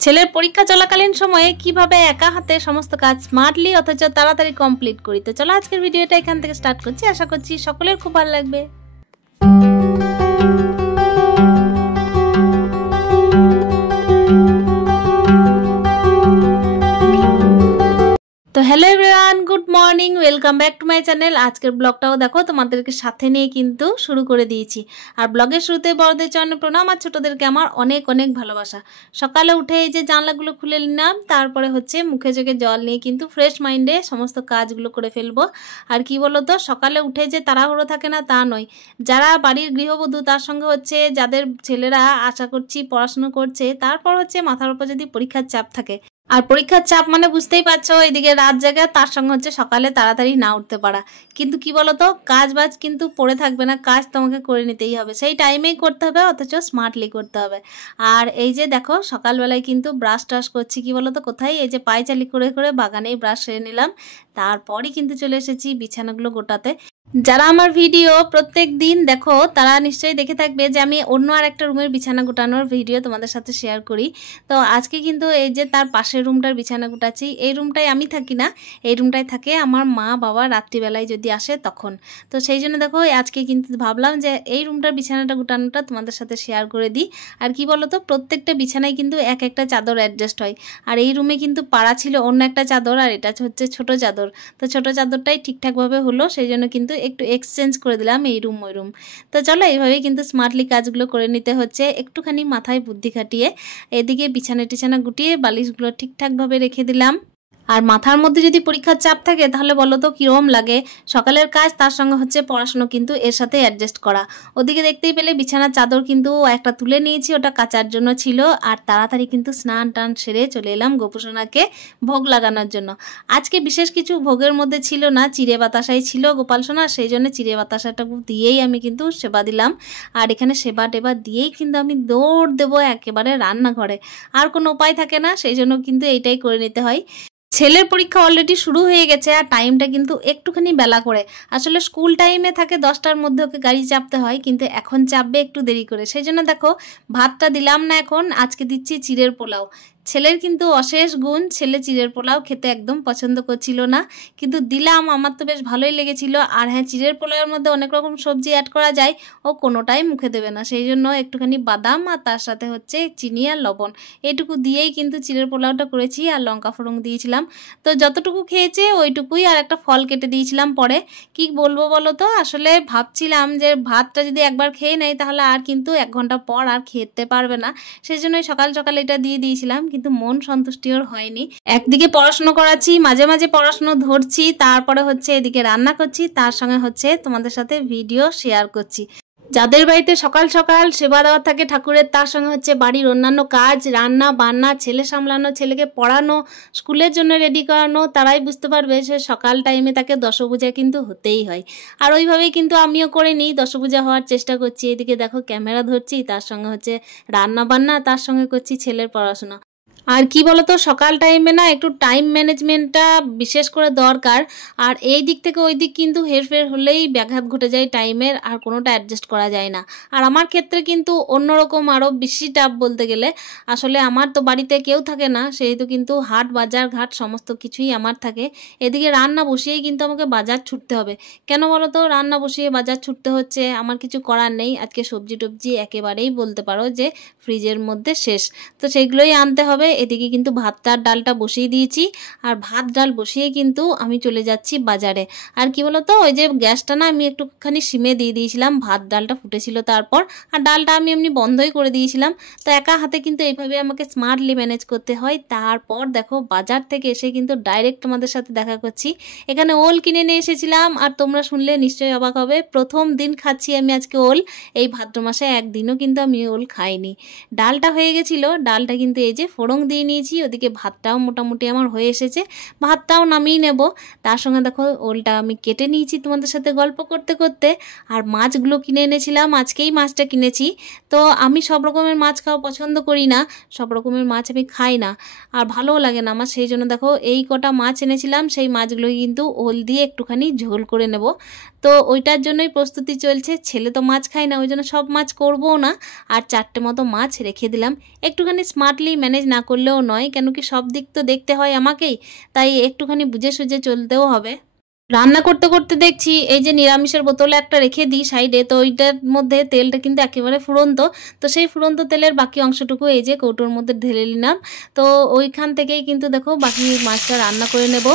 ছেলের পরীক্ষা চলাকালীন সময়ে কিভাবে একা হাতে সমস্ত কাজ স্মার্টলি অথচ তাড়াতাড়ি কমপ্লিট করি। তো চলো আজকের ভিডিওটা এখান থেকে স্টার্ট করছি। আশা করছি সকলের খুব ভালো লাগবে। তো hello everyone, good morning, welcome back to my channel. আজকের ব্লগটাও দেখো তোমাদেরকে সাথে নিয়ে কিন্তু শুরু করে দিয়েছি। আর ব্লগের শুরুতে বড়দের চরণে প্রণাম, আর ছোটোদেরকে আমার অনেক অনেক ভালোবাসা। সকালে উঠে এই যে জানলাগুলো খুলে নিলাম, তারপরে হচ্ছে মুখে চোখে জল নিয়ে কিন্তু ফ্রেশ মাইন্ডে সমস্ত কাজগুলো করে ফেলবো। আর কি বলো তো, সকালে উঠে যে তাড়াহুড়ো থাকে না তা নয়। যারা বাড়ির গৃহবধূ তার সঙ্গে হচ্ছে যাদের ছেলেরা আশা করছি পড়াশুনো করছে, তারপর হচ্ছে মাথার উপর যদি পরীক্ষার চাপ থাকে, আর পরীক্ষার চাপ মানে বুঝতেই পারছো, এদিকে রাত জায়গা, তার সঙ্গে হচ্ছে সকালে তাড়াতাড়ি না উঠতে পারা। কিন্তু কি বলতো, কাজ বাজ কিন্তু পড়ে থাকবে না, কাজ তোমাকে করে নিতেই হবে, সেই টাইমেই করতে হবে, অথচ স্মার্টলি করতে হবে। আর এই যে দেখো সকালবেলায় কিন্তু ব্রাশ টাশ করছি, কি বলতো কোথায়, এই যে পায়চালি করে করে বাগানেই ব্রাশ সেরে নিলাম। তারপরই কিন্তু চলে এসেছি বিছানাগুলো গোটাতে। যারা আমার ভিডিও প্রত্যেক দিন দেখো তারা নিশ্চয়ই দেখে থাকবে যে আমি অন্য আর একটা রুমের বিছানা গোটানোর ভিডিও তোমাদের সাথে শেয়ার করি। তো আজকে কিন্তু এই যে তার পাশের রুমটার বিছানা গোটাচ্ছি। এই রুমটায় আমি থাকি না, এই রুমটায় থাকে আমার মা বাবা, রাত্রিবেলায় যদি আসে তখন। তো সেই জন্য দেখো আজকে কিন্তু ভাবলাম যে এই রুমটার বিছানাটা গোটানোটা তোমাদের সাথে শেয়ার করে দিই। আর কি বলতো, প্রত্যেকটা বিছানায় কিন্তু এক একটা চাদর অ্যাডজাস্ট হয়। আর এই রুমে কিন্তু পাড়া ছিল অন্য একটা চাদর, আর এটা হচ্ছে ছোট চাদর। তো ছোট চাদরটাই ঠিকঠাকভাবে হলো, সেই জন্য কিন্তু একটু এক্সচেঞ্জ করে দিলাম এই রুম ওই রুম। তো চলো এইভাবেই কিন্তু স্মার্টলি কাজগুলো করে নিতে হচ্ছে, একটুখানি মাথায় বুদ্ধি খাটিয়ে। এদিকে বিছানা টিছানা গুটিয়ে বালিশগুলো ঠিকঠাকভাবে রেখে দিলাম। আর মাথার মধ্যে যদি পরীক্ষার চাপ থাকে তাহলে বলো তো কীরকম লাগে। সকালের কাজ তার সঙ্গে হচ্ছে পড়াশুনো কিন্তু এর সাথে অ্যাডজাস্ট করা। ওদিকে দেখতেই পেলে বিছানার চাদর কিন্তু একটা তুলে নিয়েছি, ওটা কাচার জন্য ছিল। আর তাড়াতাড়ি কিন্তু স্নান টান সেরে চলে এলাম গোপুসোনাকে ভোগ লাগানোর জন্য। আজকে বিশেষ কিছু ভোগের মধ্যে ছিল না, চিড়ে বাতাসাই ছিল গোপাল সোনা, সেই জন্য চিড়ে বাতাসাটা দিয়েই আমি কিন্তু সেবা দিলাম। আর এখানে সেবা টেবা দিয়েই কিন্তু আমি দৌড় দেবো একেবারে রান্নাঘরে। আর কোনো উপায় থাকে না, সেই জন্য কিন্তু এইটাই করে নিতে হয়। ছেলের পরীক্ষা অলরেডি শুরু হয়ে গেছে, আর টাইমটা কিন্তু একটুখানি বেলা করে। আসলে স্কুল টাইমে থাকে 10টার মধ্যে ওকে গাড়ি চাপতে হয়, কিন্তু এখন চাপবে একটু দেরি করে। সেই জন্য দেখো ভাতটা দিলাম না এখন, আজকে দিচ্ছি চিড়ের পোলাও। ছেলের কিন্তু অশেষ গুণ, ছেলে চিড়ের পোলাও খেতে একদম পছন্দ করছিল না, কিন্তু দিলাম, আমার তো বেশ ভালোই লেগেছিল। আর হ্যাঁ, চিড়ের পোলাওয়ের মধ্যে অনেক রকম সবজি অ্যাড করা যায়, ও কোনোটাই মুখে দেবে না, সেই জন্য একটুখানি বাদাম আর তার সাথে হচ্ছে চিনি আর লবণ, এইটুকু দিয়েই কিন্তু চিড়ের পোলাওটা করেছি। আর লঙ্কা ফোড়ন দিয়েছিলাম, তো যতটুকু খেয়েছে ওইটুকুই, আর একটা ফল কেটে দিয়েছিলাম পরে। কি বলবো বলো তো, আসলে ভাবছিলাম যে ভাতটা যদি একবার খেয়ে নেয় তাহলে আর কিন্তু 1 ঘন্টা পর আর খেতে পারবে না, সেই জন্যই সকাল সকাল এটা দিয়ে দিয়েছিলাম, কিন্তু মন সন্তুষ্টি ওর হয়নি। একদিকে পড়াশুনো করাচ্ছি, মাঝে মাঝে পড়াশুনো ধরছি, তারপরে হচ্ছে এদিকে রান্না করছি, তার সঙ্গে হচ্ছে তোমাদের সাথে ভিডিও শেয়ার করছি। যাদের বাড়িতে সকাল সকাল সেবা দেওয়া থাকে ঠাকুরের, তার সঙ্গে হচ্ছে বাড়ির অন্যান্য কাজ, রান্না বান্না, ছেলে সামলানো, ছেলেকে পড়ানো, স্কুলের জন্য রেডি করানো, তারাই বুঝতে পারবে যে সকাল টাইমে তাকে দশভূজা কিন্তু হতেই হয়। আর ওইভাবেই কিন্তু আমিও করে নিই, দশভূজা হওয়ার চেষ্টা করছি। এদিকে দেখো ক্যামেরা ধরছি, তার সঙ্গে হচ্ছে রান্না বান্না, তার সঙ্গে করছি ছেলের পড়াশোনা। আর কি বলতো, সকাল টাইমে না একটু টাইম ম্যানেজমেন্টটা বিশেষ করে দরকার। আর এই দিক থেকে ওই দিক কিন্তু হেরফের হলেই ব্যাঘাত ঘটে যায় টাইমের, আর কোনোটা অ্যাডজাস্ট করা যায় না। আর আমার ক্ষেত্রে কিন্তু অন্যরকম আরও বেশি টাফ বলতে গেলে। আসলে আমার তো বাড়িতে কেউ থাকে না, সেহেতু কিন্তু হাট বাজার ঘাট সমস্ত কিছুই আমার থাকে। এদিকে রান্না বসিয়েই কিন্তু আমাকে বাজার ছুটতে হবে। কেন বলো তো, রান্না বসিয়ে বাজার ছুটতে হচ্ছে, আমার কিছু করার নেই। আজকে সবজি টবজি একেবারেই বলতে পারো যে ফ্রিজের মধ্যে শেষ, তো সেগুলোই আনতে হবে। এদিকে কিন্তু ভাতটার ডালটা বসিয়ে দিয়েছি, আর ভাত ডাল বসিয়ে কিন্তু আমি চলে যাচ্ছি বাজারে। আর কি বলতো, ওই যে গ্যাসটা না আমি একটুখানি সিমে দিয়ে দিয়েছিলাম, ভাত ডালটা ফুটেছিল তারপর, আর ডালটা আমি এমনি বন্ধই করে দিয়েছিলাম। তো একা হাতে কিন্তু এইভাবে আমাকে স্মার্টলি ম্যানেজ করতে হয়। তারপর দেখো বাজার থেকে এসে কিন্তু ডাইরেক্ট তোমাদের সাথে দেখা করছি। এখানে ওল কিনে নিয়ে এসেছিলাম, আর তোমরা শুনলে নিশ্চয়ই অবাক হবে, প্রথম দিন খাচ্ছি আমি আজকে ওল। এই ভাদ্র মাসে একদিনও কিন্তু আমি ওল খাইনি। ডালটা হয়ে গেছিলো, ডালটা কিন্তু এই যে ফোড়ন দিয়ে নিয়েছি। ওদিকে ভাতটাও মোটামুটি আমার হয়ে এসেছে, ভাতটাও নামিয়ে নেব। তার সঙ্গে দেখো ওলটা আমি কেটে নিয়েছি তোমাদের সাথে গল্প করতে করতে। আর মাছগুলো কিনে এনেছিলাম, আজকেই মাছটা কিনেছি। তো আমি সব রকমের মাছ খাওয়া পছন্দ করি না, সব রকমের মাছ আমি খাই না, আর ভালোও লাগে না আমার, সেই জন্য দেখো এই কটা মাছ এনেছিলাম, সেই মাছগুলো কিন্তু ওল দিয়ে একটুখানি ঝোল করে নেব। তো ওইটার জন্যই প্রস্তুতি চলছে। ছেলে তো মাছ খায় না, ওই জন্য সব মাছ করবও না। আর 4টে মতো মাছ রেখে দিলাম। একটুখানি স্মার্টলি ম্যানেজ না করলেও নয়, কেন কি সব দিক তো দেখতে হয় আমাকেই, তাই একটুখানি বুঝে সুঝে চলতেও হবে। রান্না করতে করতে দেখছি এই যে নিরামিষের বোতলে একটা রেখে দিই সাইডে, তো ওইটার মধ্যে তেলটা কিন্তু একেবারে ফুরন্ত। তো সেই ফুরন্ত তেলের বাকি অংশটুকু এই যে কৌটোর মধ্যে ঢেলে নিলাম। তো ওইখান থেকেই কিন্তু দেখো বাকি মাছটা রান্না করে নেব।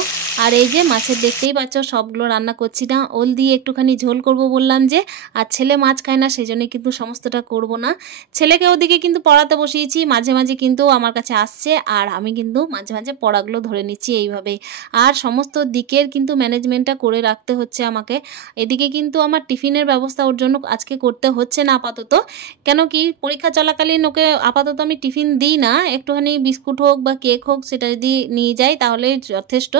আর এই যে মাছের দেখতেই পাচ্ছ সবগুলো রান্না করছি না, ওল দিয়ে একটুখানি ঝোল করব বললাম যে, আর ছেলে মাছ খায় না সেই জন্যই কিন্তু সমস্তটা করব না। ছেলেকে ওদিকে কিন্তু পড়াতে বসিয়েছি, মাঝে মাঝে কিন্তু আমার কাছে আসছে আর আমি কিন্তু মাঝে মাঝে পড়াগুলো ধরে নিচ্ছি এইভাবেই। আর সমস্ত দিকের কিন্তু ম্যানেজমেন্টটা করে রাখতে হচ্ছে আমাকে। এদিকে কিন্তু আমার টিফিনের ব্যবস্থা ওর জন্য আজকে করতে হচ্ছে না আপাতত, কেন কি পরীক্ষা চলাকালীন ওকে আপাতত আমি টিফিন দিই না। একটুখানি বিস্কুট হোক বা কেক হোক সেটা যদি নিয়ে যাই তাহলে যথেষ্ট।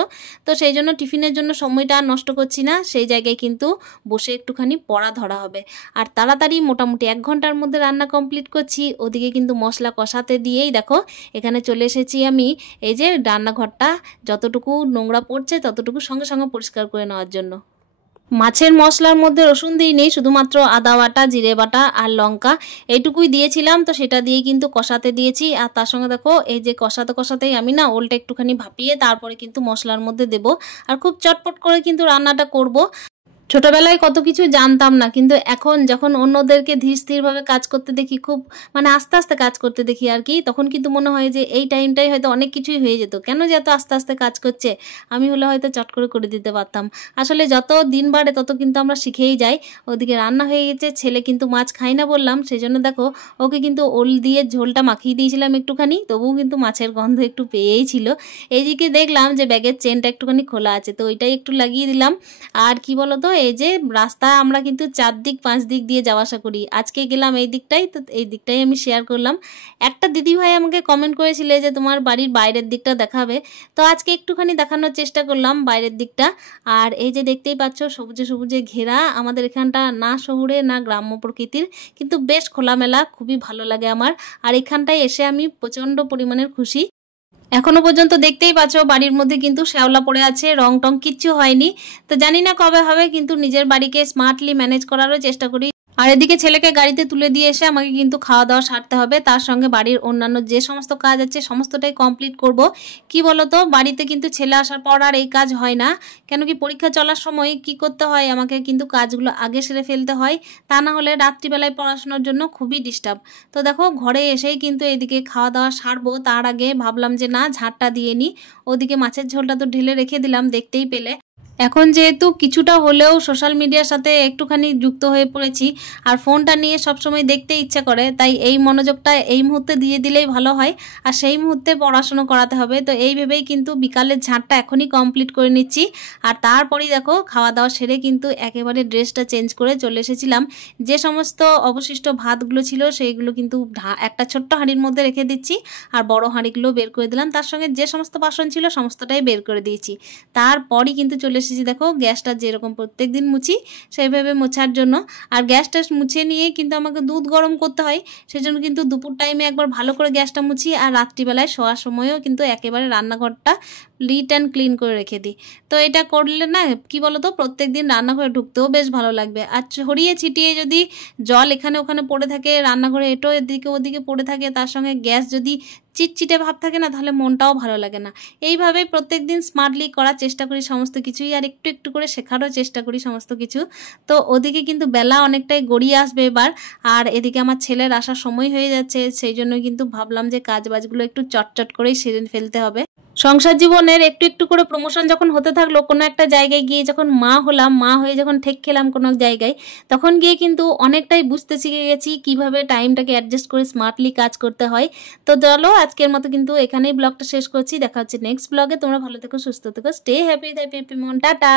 তো সেই জন্য টিফিনের জন্য সময়টা আর নষ্ট করছি না, সেই জায়গায় কিন্তু বসে একটুখানি পড়া ধরা হবে। আর তাড়াতাড়ি মোটামুটি 1 ঘন্টার মধ্যে রান্না কমপ্লিট করছি। ওদিকে কিন্তু মশলা কষাতে দিয়েই দেখো এখানে চলে এসেছি আমি এই যে রান্নাঘরটা যতটুকু নোংরা পড়ছে ততটুকু সঙ্গে সঙ্গে পরিষ্কার করে নেওয়ার জন্য। মাছের মশলার মধ্যে রসুন দিইনি, শুধুমাত্র আদা বাটা, জিরে বাটা আর লঙ্কা এইটুকুই দিয়েছিলাম। তো সেটা দিয়ে কিন্তু কষাতে দিয়েছি। আর তার সঙ্গে দেখো এই যে কষাতে কষাতেই আমি না ওলটা একটুখানি ভাপিয়ে তারপরে কিন্তু মশলার মধ্যে দেব। আর খুব চটপট করে কিন্তু রান্নাটা করব। ছোটবেলায় কত কিছু জানতাম না, কিন্তু এখন যখন অন্যদেরকে ধীর স্থিরভাবে কাজ করতে দেখি, খুব মানে আস্তে আস্তে কাজ করতে দেখি আর কি, তখন কিন্তু মনে হয় যে এই টাইমটাই হয়তো অনেক কিছুই হয়ে যেত, কেন যে এত আস্তে আস্তে কাজ করছে, আমি হলে হয়তো চট করে করে দিতে পারতাম। আসলে যত দিন বাড়ে তত কিন্তু আমরা শিখেই যাই। ওদিকে রান্না হয়ে গেছে, ছেলে কিন্তু মাছ খায় না বললাম, সেই জন্য দেখো ওকে কিন্তু ওল দিয়ে ঝোলটা মাখিয়ে দিয়েছিলাম একটুখানি, তবুও কিন্তু মাছের গন্ধ একটু পেয়েই ছিল। এইদিকে দেখলাম যে ব্যাগের চেনটা একটুখানি খোলা আছে, তো ওইটাই একটু লাগিয়ে দিলাম। আর কি বলতো, এই যে রাস্তা আমরা কিন্তু 4 দিক 5 দিক দিয়ে যাওয়া আসা করি, আজকে গেলাম এই দিকটাই, তো এই দিকটাই আমি শেয়ার করলাম। একটা দিদিভাই আমাকে কমেন্ট করেছিলে যে তোমার বাড়ির বাইরের দিকটা দেখাবে, তো আজকে একটুখানি দেখানোর চেষ্টা করলাম বাইরের দিকটা। আর এই যে দেখতেই পাচ্ছ সবুজে সবুজে ঘেরা আমাদের এখানটা, না শহুরে না গ্রাম্য প্রকৃতির, কিন্তু বেশ খোলামেলা, খুবই ভালো লাগে আমার। আর এখানটায় এসে আমি প্রচণ্ড পরিমাণের খুশি। এখনো পর্যন্ত দেখতেই পাচ্ছ বাড়ির মধ্যে কিন্তু শ্যাওলা পড়ে আছে, রং টং কিচ্ছু হয়নি। তো জানি না কবে হবে, কিন্তু নিজের বাড়িকে স্মার্টলি ম্যানেজ করারও চেষ্টা করি। আর এদিকে ছেলেকে গাড়িতে তুলে দিয়ে এসে আমাকে কিন্তু খাওয়া দাওয়া সারতে হবে, তার সঙ্গে বাড়ির অন্যান্য যে সমস্ত কাজ আছে সমস্তটাই কমপ্লিট করব। কি বলতো, বাড়িতে কিন্তু ছেলে আসার পর আর এই কাজ হয় না, কেন কি পরীক্ষা চলার সময় কি করতে হয়, আমাকে কিন্তু কাজগুলো আগে সেরে ফেলতে হয়, তা না হলে রাত্রিবেলায় পড়াশোনার জন্য খুবই ডিস্টার্ব। তো দেখো ঘরে এসেই কিন্তু এদিকে খাওয়া দাওয়া সারবো, তার আগে ভাবলাম যে না ঝাঁটটা দিয়ে নিই। ওদিকে মাছের ঝোলটা তো ঢেলে রেখে দিলাম, দেখতেই পেলে। এখন যেহেতু কিছুটা হলেও সোশ্যাল মিডিয়ার সাথে একটুখানি যুক্ত হয়ে পড়েছি, আর ফোনটা নিয়ে সবসময় দেখতে ইচ্ছা করে, তাই এই মনোযোগটা এই মুহূর্তে দিয়ে দিলেই ভালো হয়। আর সেই মুহূর্তে পড়াশুনো করাতে হবে, তো এই ভেবেই কিন্তু বিকালের ঝাঁটটা এখনই কমপ্লিট করে নিচ্ছি। আর তারপরেই দেখো খাওয়া দাওয়া সেরে কিন্তু একেবারে ড্রেসটা চেঞ্জ করে চলে এসেছিলাম। যে সমস্ত অবশিষ্ট ভাতগুলো ছিল সেইগুলো কিন্তু একটা ছোট্ট হাঁড়ির মধ্যে রেখে দিচ্ছি, আর বড় হাঁড়িগুলো বের করে দিলাম, তার সঙ্গে যে সমস্ত বাসন ছিল সমস্তটাই বের করে দিয়েছি। তারপরই কিন্তু চলে দেখো গ্যাসটা যেরকম প্রত্যেকদিন মুছি সেইভাবে মোছার জন্য। আর গ্যাসটা মুছে নিয়ে কিন্তু আমাকে দুধ গরম করতে হয়, সেজন্য কিন্তু দুপুর টাইমে একবার ভালো করে গ্যাসটা মুছি, আর রাত্রিবেলায় শোয়ার সময়ও কিন্তু একেবারে রান্নাঘরটা নিট অ্যান্ড ক্লিন করে রেখে দিই। তো এটা করলে না কি বলতো, প্রত্যেকদিন রান্নাঘরে ঢুকতেও বেশ ভালো লাগবে। আর ছড়িয়ে ছিটিয়ে যদি জল এখানে ওখানে পড়ে থাকে, রান্নাঘরে এটো এদিকে ওদিকে পড়ে থাকে, তার সঙ্গে গ্যাস যদি চিটচিটে ভাব থাকে না, তাহলে মনটাও ভালো লাগে না। এইভাবে প্রত্যেকদিন স্মার্টলি করার চেষ্টা করি সমস্ত কিছুই, আর একটু একটু করে শেখারও চেষ্টা করি সমস্ত কিছু। তো ওদিকে কিন্তু বেলা অনেকটাই গড়িয়ে আসবে এবার, আর এদিকে আমার ছেলের আসার সময় হয়ে যাচ্ছে, সেই জন্য কিন্তু ভাবলাম যে কাজ বাজগুলো একটু চটচট করেই সেরে ফেলতে হবে। সংসার জীবনের একটু একটু করে প্রমোশন যখন হতে থাকলো, কোনো একটা জায়গায় গিয়ে যখন মা হলাম, মা হয়ে যখন ঠেক খেলাম কোনো জায়গায়, তখন গিয়ে কিন্তু অনেকটাই বুঝতে শিখে গেছি কিভাবে টাইমটাকে অ্যাডজাস্ট করে স্মার্টলি কাজ করতে হয়। তো চলো আজকের মতো কিন্তু এখানেই ব্লগটা শেষ করছি, দেখা হচ্ছে নেক্সট ব্লগে। তোমরা ভালো থেকো, সুস্থ থেকো, স্টে হ্যাপি, টাটা।